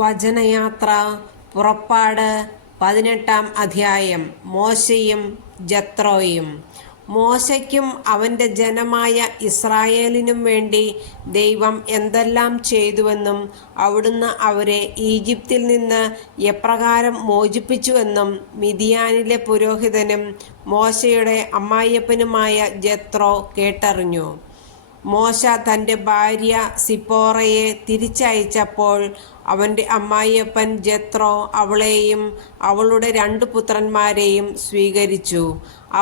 വചനയാത്ര പുറപ്പാട് 18-ാം അധ്യായം. മോശയും ജത്രോയും. മോശയ്ക്കും അവൻ്റെ ജനമായ ഇസ്രായേലിനും വേണ്ടി ദൈവം എന്തെല്ലാം ചെയ്തുവെന്നും അവിടുന്ന് അവരെ ഈജിപ്തിൽ നിന്ന് എപ്രകാരം മോചിപ്പിച്ചുവെന്നും മിദിയാനിലെ പുരോഹിതനും മോശയുടെ അമ്മായിയപ്പനുമായ ജത്രോ കേട്ടറിഞ്ഞു. മോശ തൻ്റെ ഭാര്യ സിപ്പോറയെ തിരിച്ചയച്ചപ്പോൾ അവൻ്റെ അമ്മായിയപ്പൻ ജത്രോ അവളെയും അവളുടെ 2 പുത്രന്മാരെയും സ്വീകരിച്ചു.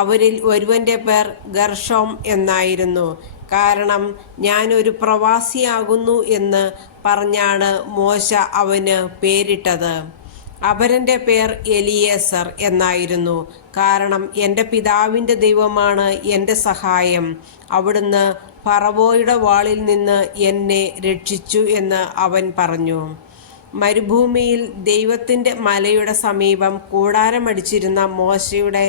അവരിൽ ഒരുവൻ്റെ പേർ ഗർഷോം എന്നായിരുന്നു. കാരണം ഞാനൊരു പ്രവാസിയാകുന്നു എന്ന് പറഞ്ഞാണ് മോശ അവന് പേരിട്ടത്. അപരൻ്റെ പേർ എലിയേസർ എന്നായിരുന്നു. കാരണം എൻ്റെ പിതാവിൻ്റെ ദൈവമാണ് എൻ്റെ സഹായം. അവിടുന്ന് ഫറവോയുടെ വാളിൽ നിന്ന് എന്നെ രക്ഷിച്ചു എന്ന് അവൻ പറഞ്ഞു. മരുഭൂമിയിൽ ദൈവത്തിൻ്റെ മലയുടെ സമീപം കൂടാരമടിച്ചിരുന്ന മോശയുടെ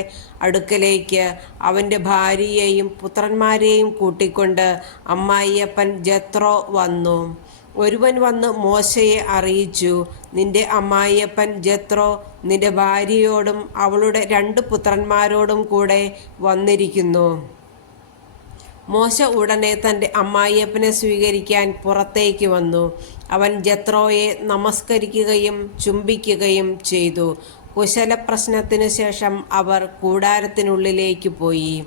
അടുക്കലേക്ക് അവൻ്റെ ഭാര്യയെയും പുത്രന്മാരെയും കൂട്ടിക്കൊണ്ട് അമ്മായിയപ്പൻ ജത്രോ വന്നു. ഒരുവൻ വന്ന് മോശയെ അറിയിച്ചു, നിന്റെ അമ്മായിയപ്പൻ ജത്രോ നിന്റെ ഭാര്യയോടും അവളുടെ 2 പുത്രന്മാരോടും കൂടെ വന്നിരിക്കുന്നു. മോശ ഉടനെ തൻ്റെ അമ്മായിയപ്പനെ സ്വീകരിക്കാൻ പുറത്തേക്ക് വന്നു. അവൻ ജത്രോയെ നമസ്കരിക്കുകയും ചുംബിക്കുകയും ചെയ്തു. കുശലപ്രശ്നത്തിനു ശേഷം അവർ കൂടാരത്തിനുള്ളിലേക്ക് പോയി.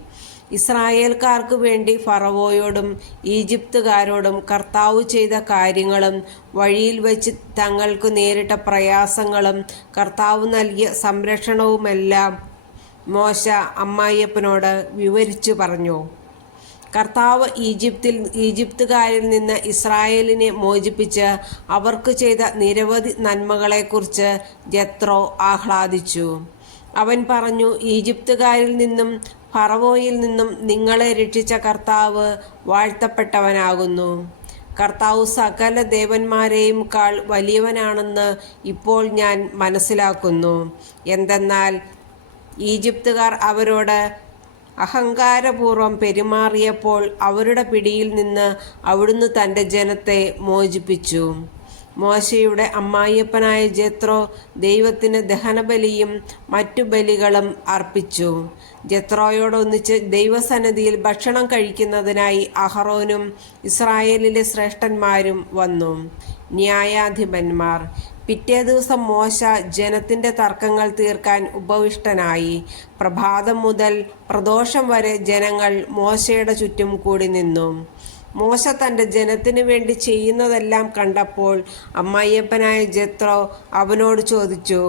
ഇസ്രായേൽക്കാർക്ക് വേണ്ടി ഫറവോയോടും ഈജിപ്തുകാരോടും കർത്താവ് ചെയ്ത കാര്യങ്ങളും വഴിയിൽ വെച്ച് തങ്ങൾക്ക് നേരിട്ട പ്രയാസങ്ങളും കർത്താവ് നൽകിയ സംരക്ഷണവുമെല്ലാം മോശ അമ്മായിയപ്പനോട് വിവരിച്ചു പറഞ്ഞു. കർത്താവ് ഈജിപ്തുകാരിൽ നിന്ന് ഇസ്രായേലിനെ മോചിപ്പിച്ച് അവർക്ക് ചെയ്ത നിരവധി നന്മകളെക്കുറിച്ച് ജത്രോ ആഹ്ലാദിച്ചു. അവൻ പറഞ്ഞു, ഈജിപ്തുകാരിൽ നിന്നും ഫറവോയിൽ നിന്നും നിങ്ങളെ രക്ഷിച്ച കർത്താവ് വാഴ്ത്തപ്പെട്ടവനാകുന്നു. കർത്താവ് സകല ദേവന്മാരെയും കാൾ വലിയവനാണെന്ന് ഇപ്പോൾ ഞാൻ മനസ്സിലാക്കുന്നു. എന്തെന്നാൽ ഈജിപ്തുകാർ അവരോട് അഹങ്കാരപൂർവം പെരുമാറിയപ്പോൾ അവരുടെ പിടിയിൽ നിന്ന് അവിടുന്ന് തൻ്റെ ജനത്തെ മോചിപ്പിച്ചു. മോശയുടെ അമ്മായിയപ്പനായ ജത്രോ ദൈവത്തിന് ദഹനബലിയും മറ്റു ബലികളും അർപ്പിച്ചു. ജത്രോയോടൊന്നിച്ച് ദൈവസന്നിധിയിൽ ഭക്ഷണം കഴിക്കുന്നതിനായി അഹറോനും ഇസ്രായേലിലെ ശ്രേഷ്ഠന്മാരും വന്നു. ന്യായാധിപന്മാർ. പിറ്റേ ദിവസം മോശ ജനത്തിൻ്റെ തർക്കങ്ങൾ തീർക്കാൻ ഉപവിഷ്ടനായി. പ്രഭാതം മുതൽ പ്രദോഷം വരെ ജനങ്ങൾ മോശയുടെ ചുറ്റും കൂടി നിന്നു. മോശ തൻ്റെ ജനത്തിനു വേണ്ടി ചെയ്യുന്നതെല്ലാം കണ്ടപ്പോൾ അമ്മായിയപ്പനായ ജത്രോ അവനോട് ചോദിച്ചു,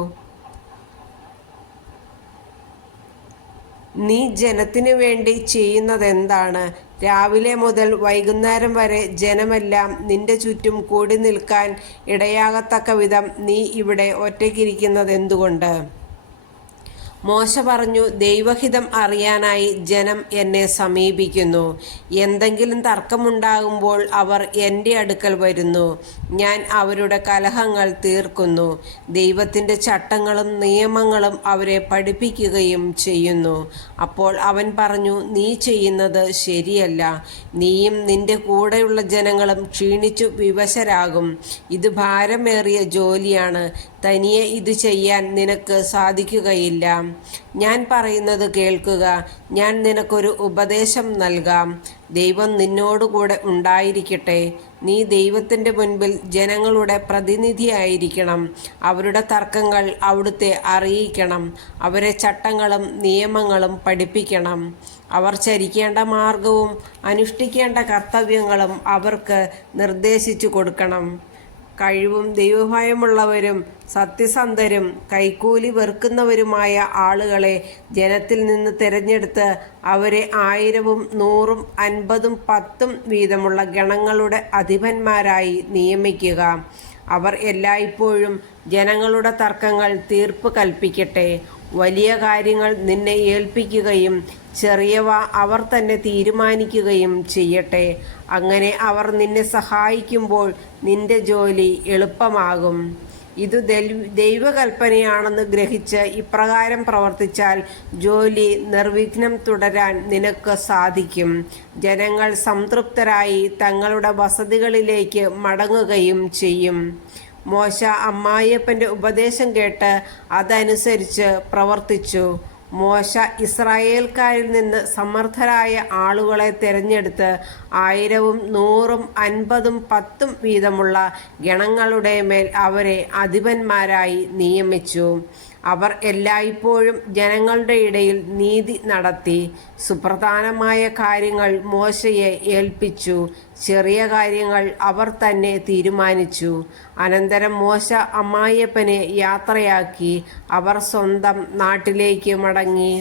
നീ ജനത്തിനു വേണ്ടി ചെയ്യുന്നതെന്താണ്? രാവിലെ മുതൽ വൈകുന്നേരം വരെ ജനമെല്ലാം നിന്റെ ചുറ്റും കൂടി നിൽക്കാൻ ഇടയാകത്തക്ക വിധം നീ ഇവിടെ ഒറ്റയ്ക്കിരിക്കുന്നതെന്തുകൊണ്ട്? മോശ പറഞ്ഞു, ദൈവഹിതം അറിയാനായി ജനം എന്നെ സമീപിക്കുന്നു. എന്തെങ്കിലും തർക്കമുണ്ടാകുമ്പോൾ അവർ എൻ്റെ അടുക്കൽ വരുന്നു. ഞാൻ അവരുടെ കലഹങ്ങൾ തീർക്കുന്നു. ദൈവത്തിൻ്റെ ചട്ടങ്ങളും നിയമങ്ങളും അവരെ പഠിപ്പിക്കുകയും ചെയ്യുന്നു. അപ്പോൾ അവൻ പറഞ്ഞു, നീ ചെയ്യുന്നത് ശരിയല്ല. നീയും നിന്റെ കൂടെയുള്ള ജനങ്ങളും ക്ഷീണിച്ചു വിവശരാകും. ഇത് ഭാരമേറിയ ജോലിയാണ്. തനിയെ ഇത് ചെയ്യാൻ നിനക്ക് സാധിക്കുകയില്ല. ഞാൻ പറയുന്നത് കേൾക്കുക. ഞാൻ നിനക്കൊരു ഉപദേശം നൽകാം. ദൈവം നിന്നോടുകൂടെ ഉണ്ടായിരിക്കട്ടെ. നീ ദൈവത്തിൻ്റെ മുൻപിൽ ജനങ്ങളുടെ പ്രതിനിധിയായിരിക്കണം. അവരുടെ തർക്കങ്ങൾ അവിടുത്തെ അറിയിക്കണം. അവരെ ചട്ടങ്ങളും നിയമങ്ങളും പഠിപ്പിക്കണം. അവർ ചരിക്കേണ്ട മാർഗവും അനുഷ്ഠിക്കേണ്ട കർത്തവ്യങ്ങളും അവർക്ക് നിർദ്ദേശിച്ചു കൊടുക്കണം. കഴിവും ദൈവഭയമുള്ളവരും സത്യസന്ധരും കൈക്കൂലി വെറുക്കുന്നവരുമായ ആളുകളെ ജനത്തിൽ നിന്ന് തിരഞ്ഞെടുത്ത് അവരെ 1000-ഉം 100-ഉം 50-ഉം 10-ഉം വീതമുള്ള ഗണങ്ങളുടെ അധിപന്മാരായി നിയമിക്കുക. അവർ എല്ലായ്പ്പോഴും ജനങ്ങളുടെ തർക്കങ്ങൾ തീർപ്പ് കൽപ്പിക്കട്ടെ. വലിയ കാര്യങ്ങൾ നിന്നെ ഏൽപ്പിക്കുകയും ചെറിയവ അവർ തന്നെ തീരുമാനിക്കുകയും ചെയ്യട്ടെ. അങ്ങനെ അവർ നിന്നെ സഹായിക്കുമ്പോൾ നിന്റെ ജോലി എളുപ്പമാകും. ഇത് ദൈവകൽപ്പനയാണെന്ന് ഗ്രഹിച്ച് ഇപ്രകാരം പ്രവർത്തിച്ചാൽ ജോലി നിർവിഘ്നം തുടരാൻ നിനക്ക് സാധിക്കും. ജനങ്ങൾ സംതൃപ്തരായി തങ്ങളുടെ വസതികളിലേക്ക് മടങ്ങുകയും ചെയ്യും. മോശ അമ്മായിയപ്പൻ്റെ ഉപദേശം കേട്ട് അതനുസരിച്ച് പ്രവർത്തിച്ചു. മോശ ഇസ്രായേൽക്കാരിൽ നിന്ന് സമർത്ഥരായ ആളുകളെ തിരഞ്ഞെടുത്ത് 1000-ഉം 100-ഉം 50-ഉം 10-ഉം വീതമുള്ള ഗണങ്ങളുടെ മേൽ അവരെ അധിപന്മാരായി നിയമിച്ചു. അവർ എല്ലായ്പ്പോഴും ജനങ്ങളുടെ ഇടയിൽ നീതി നടത്തി. സുപ്രധാനമായ കാര്യങ്ങൾ മോശയെ ഏൽപ്പിച്ചു, ചെറിയ കാര്യങ്ങൾ അവർ തന്നെ തീരുമാനിച്ചു. അനന്തരം മോശ അമ്മായിയപ്പനെ യാത്രയാക്കി അവർ സ്വന്തം നാട്ടിലേക്ക് മടങ്ങി.